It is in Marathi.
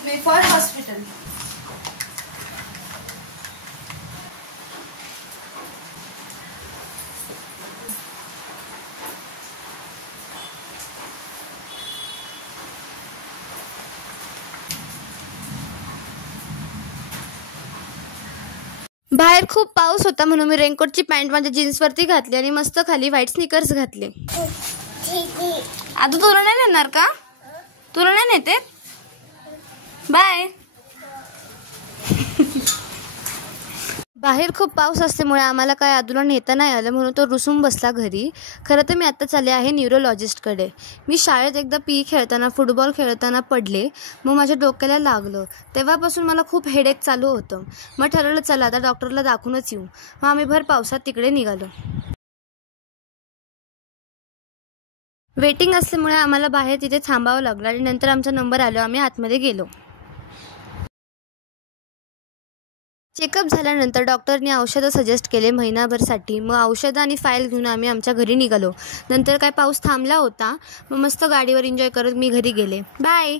with me for hospital. बाहेर खूप पाऊस होता म्हणून मी रेनकोटची पॅन्ट माझ्या जीन्सवरती घातली आणि मस्त खाली व्हाईट स्नीकर्स घातले. आदू तुला नाही नेणार का? तुला नाही नेते? बाय. बाहेर खूप पाऊस असल्यामुळे आम्हाला काय आदूला नेता नाही आलं म्हणून तो रुसून बसला घरी. खरं तर मी आत्ता चालले आहे न्यूरोलॉजिस्टकडे. मी शाळेत एकदा खेळताना फुटबॉल खेळताना पडले, मग माझ्या डोक्याला लागलं. तेव्हापासून मला खूप हेडेक चालू होतं. मग ठरवलं चला आता डॉक्टरला दाखवूनच येऊ. मग आम्ही भर पावसात तिकडे निघालो. वेटिंग असल्यामुळे आम्हाला बाहेर तिथे थांबावं लागलं आणि नंतर आमचा नंबर आलो. आम्ही आतमध्ये गेलो. चेकअप झाल्यानंतर डॉक्टरने औषधं सजेस्ट केले महिनाभरसाठी. मग औषधं आणि फाईल घेऊन आम्ही आमच्या घरी निघालो. नंतर काय पाऊस थांबला होता. मग मस्त गाडीवर एन्जॉय करत मी घरी गेले. बाय.